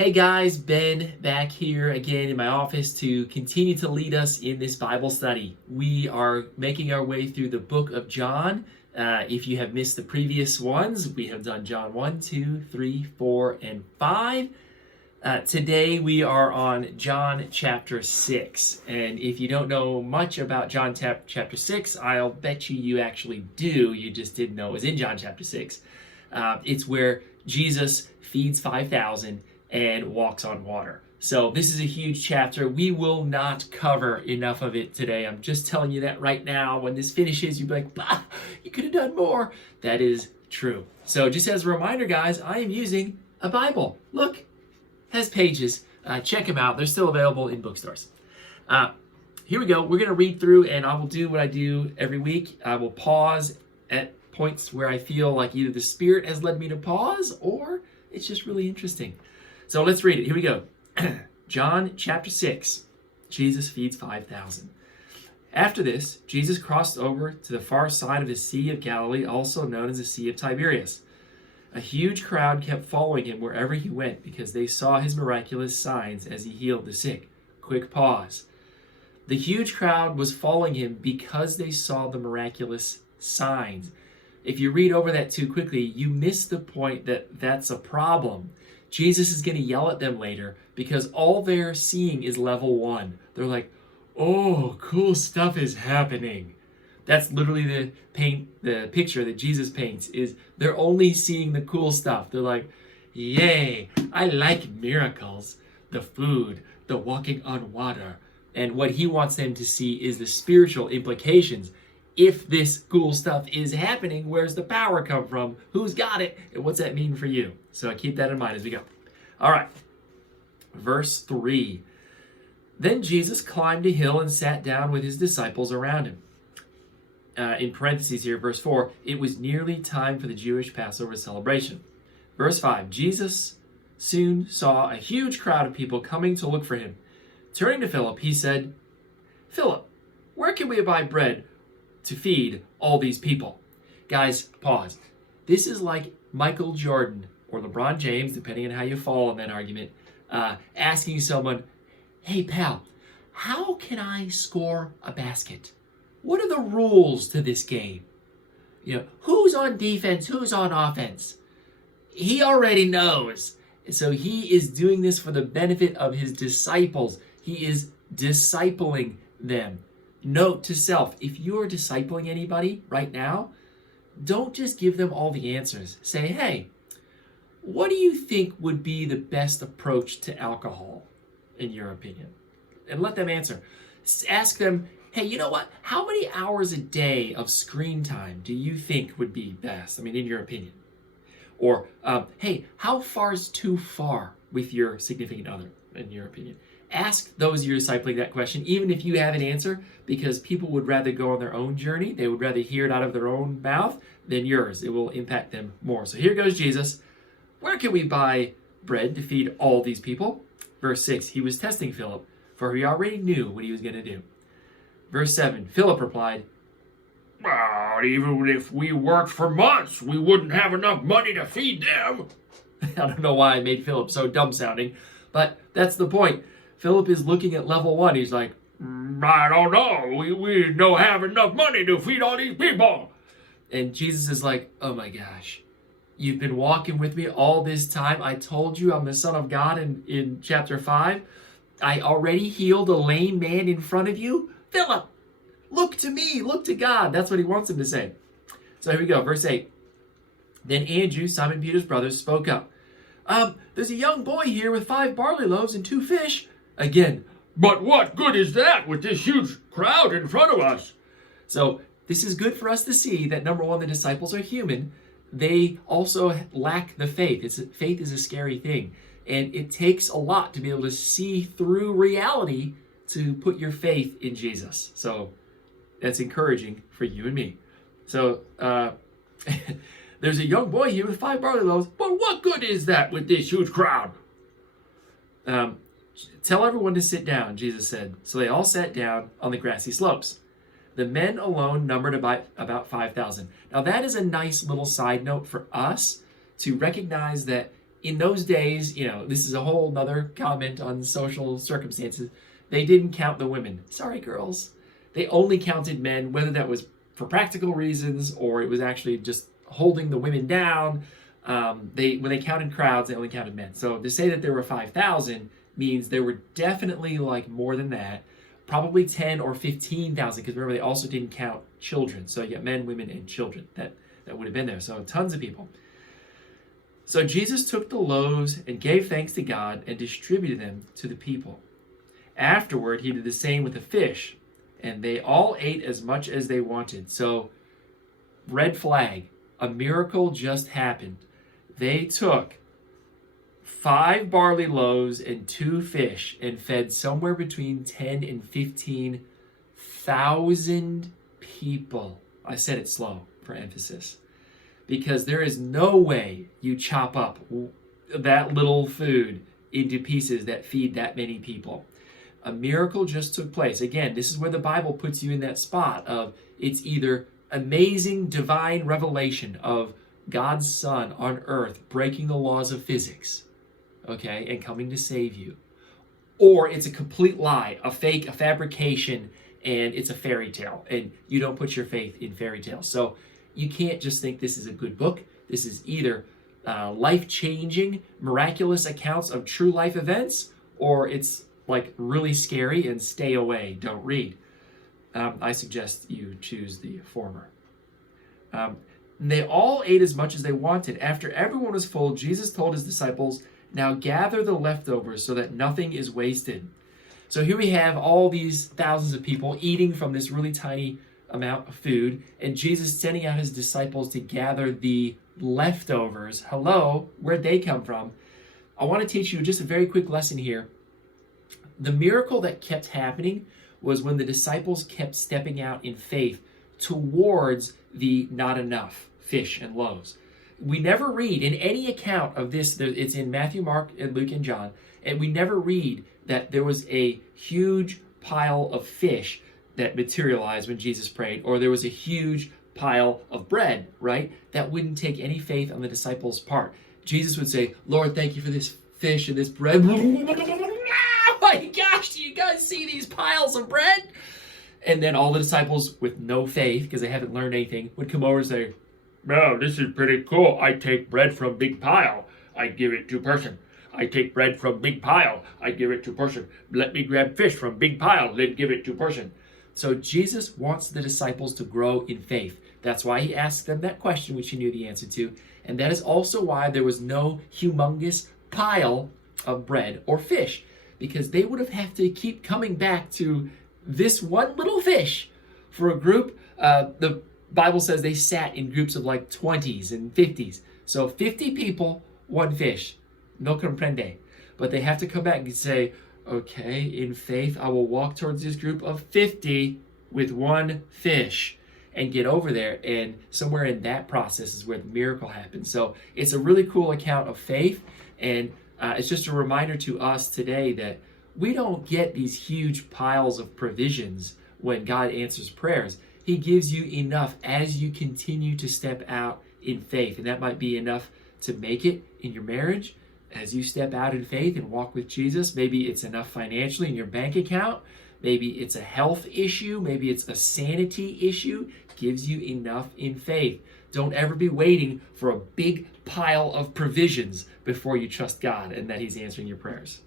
Hey guys, Ben back here again in my office to continue to lead us in this Bible study. We are making our way through the book of John. If you have missed the previous ones, we have done John 1, 2, 3, 4, and 5. Today we are on John chapter 6. And if you don't know much about John chapter 6, I'll bet you actually do. You just didn't know it was in John chapter 6. It's where Jesus feeds 5,000 and walks on water. So this is a huge chapter. We will not cover enough of it today. I'm just telling you that right now. When this finishes, you'll be like, bah, you could have done more. That is true. So just as a reminder, guys, I am using a Bible. Look, has pages. Check them out. They're still available in bookstores. Here we go. We're going to read through, and I will do what I do every week. I will pause at points where I feel like either the Spirit has led me to pause or it's just really interesting. So let's read it. Here we go. John chapter 6. Jesus feeds 5,000. After this, Jesus crossed over to the far side of the Sea of Galilee, also known as the Sea of Tiberias. A huge crowd kept following him wherever he went because they saw his miraculous signs as he healed the sick. Quick pause. The huge crowd was following him because they saw the miraculous signs. If you read over that too quickly, you miss the point that that's a problem. Jesus is going to yell at them later because all they're seeing is level 1. They're like, oh, cool stuff is happening. That's literally the picture that Jesus paints, is they're only seeing the cool stuff. They're like, yay, I like miracles, the food, the walking on water. And what he wants them to see is the spiritual implications. If this cool stuff is happening, where's the power come from? Who's got it? And what's that mean for you? So keep that in mind as we go. All right. Verse 3. Then Jesus climbed a hill and sat down with his disciples around him. In parentheses here, verse 4, it was nearly time for the Jewish Passover celebration. Verse 5, Jesus soon saw a huge crowd of people coming to look for him. Turning to Philip, he said, Philip, where can we buy bread to feed all these people? Guys, pause. This is like Michael Jordan or LeBron James, depending on how you fall in that argument, asking someone, hey pal, how can I score a basket? What are the rules to this game? Who's on defense, who's on offense? He already knows. So he is doing this for the benefit of his disciples. He is discipling them. Note to self, if you are discipling anybody right now, don't just give them all the answers. Say, hey, what do you think would be the best approach to alcohol, in your opinion? And let them answer. Ask them, hey, you know what? How many hours a day of screen time do you think would be best? I mean, in your opinion. Or, hey, how far is too far with your significant other, in your opinion? Ask those you're discipling that question, even if you have an answer, because people would rather go on their own journey. They would rather hear it out of their own mouth than yours. It will impact them more. So here goes Jesus. Where can we buy bread to feed all these people? Verse 6, he was testing Philip, for he already knew what he was going to do. Verse 7, Philip replied, well, even if we worked for months, we wouldn't have enough money to feed them. I don't know why I made Philip so dumb-sounding, but that's the point. Philip is looking at level 1. He's like, I don't know. We don't have enough money to feed all these people. And Jesus is like, oh my gosh. You've been walking with me all this time. I told you I'm the Son of God in chapter 5. I already healed a lame man in front of you. Philip, look to me. Look to God. That's what he wants him to say. So here we go. Verse 8. Then Andrew, Simon Peter's brother, spoke up. There's a young boy here with 5 barley loaves and 2 fish. Again, but what good is that with this huge crowd in front of us? So this is good for us to see that, number 1, the disciples are human. They also lack the faith. Faith is a scary thing. And it takes a lot to be able to see through reality to put your faith in Jesus. So that's encouraging for you and me. So there's a young boy here with 5 barley loaves, but what good is that with this huge crowd? Tell everyone to sit down, Jesus said. So they all sat down on the grassy slopes. The men alone numbered about 5,000. Now that is a nice little side note for us to recognize that in those days, this is a whole nother comment on social circumstances. They didn't count the women. Sorry, girls. They only counted men, whether that was for practical reasons or it was actually just holding the women down. When they counted crowds, they only counted men. So to say that there were 5,000 means there were definitely like more than that, probably 10 or 15,000, because remember they also didn't count children. So you got men, women, and children that would have been there. So tons of people. So Jesus took the loaves and gave thanks to God and distributed them to the people. Afterward, he did the same with the fish, and they all ate as much as they wanted. So, red flag, a miracle just happened. They took 5 barley loaves and 2 fish and fed somewhere between 10 and 15,000 people. I said it slow for emphasis, because there is no way you chop up that little food into pieces that feed that many people. A miracle just took place. Again, this is where the Bible puts you in that spot of it's either amazing divine revelation of God's Son on earth breaking the laws of physics, okay, and coming to save you, or it's a complete lie, a fake, a fabrication, and it's a fairy tale, and you don't put your faith in fairy tales. So you can't just think this is a good book. This is either life-changing, miraculous accounts of true life events, or it's like really scary and stay away, don't read. I suggest you choose the former. They all ate as much as they wanted. After everyone was full, Jesus told his disciples, "Now gather the leftovers so that nothing is wasted." So here we have all these thousands of people eating from this really tiny amount of food, and Jesus sending out his disciples to gather the leftovers. Hello, where'd they come from? I want to teach you just a very quick lesson here. The miracle that kept happening was when the disciples kept stepping out in faith towards the not enough fish and loaves. We never read in any account of this, it's in Matthew, Mark, and Luke, and John, and we never read that there was a huge pile of fish that materialized when Jesus prayed, or there was a huge pile of bread, right? That wouldn't take any faith on the disciples' part. Jesus would say, "Lord, thank you for this fish and this bread." Oh my gosh, do you guys see these piles of bread? And then all the disciples with no faith, because they haven't learned anything, would come over and say, "No, this is pretty cool. I take bread from big pile. I give it to person. I take bread from big pile. I give it to person. Let me grab fish from big pile. Then give it to person." So Jesus wants the disciples to grow in faith. That's why he asked them that question, which he knew the answer to. And that is also why there was no humongous pile of bread or fish, because they would have had to keep coming back to this one little fish for a group. The Bible says they sat in groups of like 20s and 50s. So 50 people, one fish. No comprende. But they have to come back and say, "Okay, in faith, I will walk towards this group of 50 with one fish," and get over there. And somewhere in that process is where the miracle happens. So it's a really cool account of faith. And it's just a reminder to us today that we don't get these huge piles of provisions when God answers prayers. He gives you enough as you continue to step out in faith. And that might be enough to make it in your marriage as you step out in faith and walk with Jesus. Maybe it's enough financially in your bank account. Maybe it's a health issue. Maybe it's a sanity issue. Gives you enough in faith. Don't ever be waiting for a big pile of provisions before you trust God and that he's answering your prayers.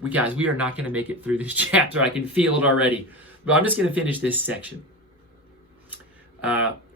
We are not going to make it through this chapter. I can feel it already. But I'm just going to finish this section.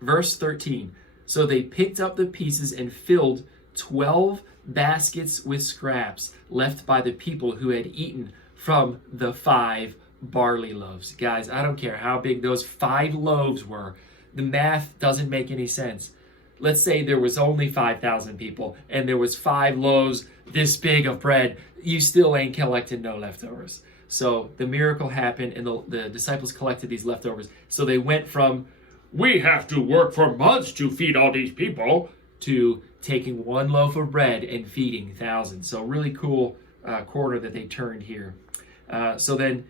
Verse 13. So they picked up the pieces and filled 12 baskets with scraps left by the people who had eaten from the 5 barley loaves. Guys, I don't care how big those 5 loaves were. The math doesn't make any sense. Let's say there was only 5,000 people and there was 5 loaves this big of bread. You still ain't collected no leftovers. So the miracle happened and the disciples collected these leftovers. So they went from, "We have to work for months to feed all these people," to taking 1 loaf of bread and feeding thousands. So really cool corner that they turned here. So then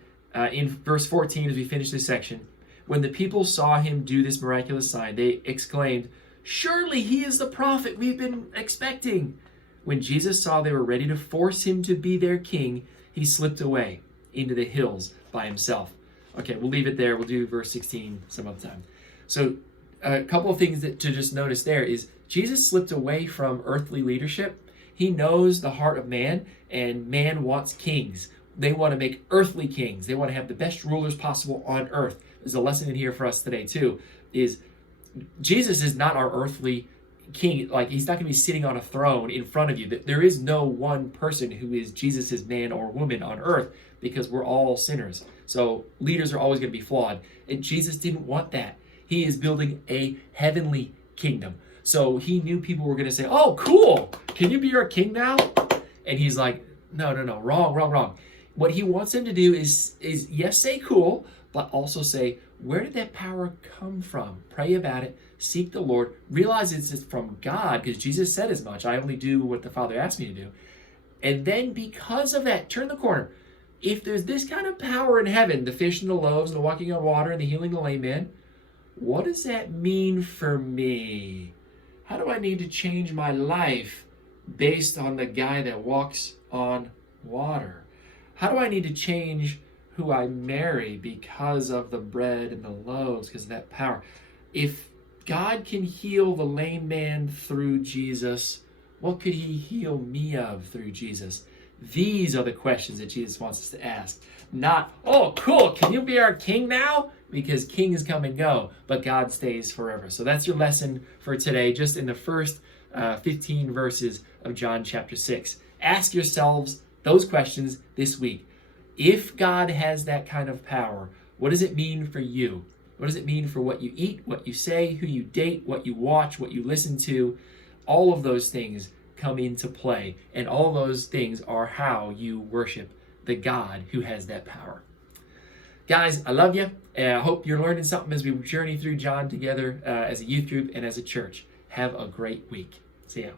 in verse 14, as we finish this section, when the people saw him do this miraculous sign, they exclaimed, "Surely he is the prophet we've been expecting." When Jesus saw they were ready to force him to be their king, he slipped away into the hills by himself. Okay, we'll leave it there. We'll do verse 16 some other time. So a couple of things to just notice there is Jesus slipped away from earthly leadership. He knows the heart of man, and man wants kings. They want to make earthly kings. They want to have the best rulers possible on earth. There's a lesson in here for us today too, is Jesus is not our earthly king. Like, he's not going to be sitting on a throne in front of you. There is no one person who is Jesus's man or woman on earth, because we're all sinners. So leaders are always going to be flawed. And Jesus didn't want that. He is building a heavenly kingdom. So he knew people were going to say, oh, cool. Can you be our king now? And he's like, no, wrong. What he wants them to do is yes, say cool, but also say, where did that power come from? Pray about it. Seek the Lord. Realize it's from God, because Jesus said as much. I only do what the Father asked me to do. And then because of that, turn the corner. If there's this kind of power in heaven, the fish and the loaves and the walking on water and the healing the lame man, what does that mean for me? How do I need to change my life based on the guy that walks on water? How do I need to change who I marry because of the bread and the loaves, because of that power? If God can heal the lame man through Jesus, what could he heal me of through Jesus? These are the questions that Jesus wants us to ask. Not, oh, cool, can you be our king now? Because kings come and go, but God stays forever. So that's your lesson for today, just in the first 15 verses of John chapter 6. Ask yourselves those questions this week. If God has that kind of power, what does it mean for you? What does it mean for what you eat, what you say, who you date, what you watch, what you listen to? All of those things come into play, and all those things are how you worship the God who has that power. Guys, I love you, and I hope you're learning something as we journey through John together as a youth group and as a church. Have a great week. See ya.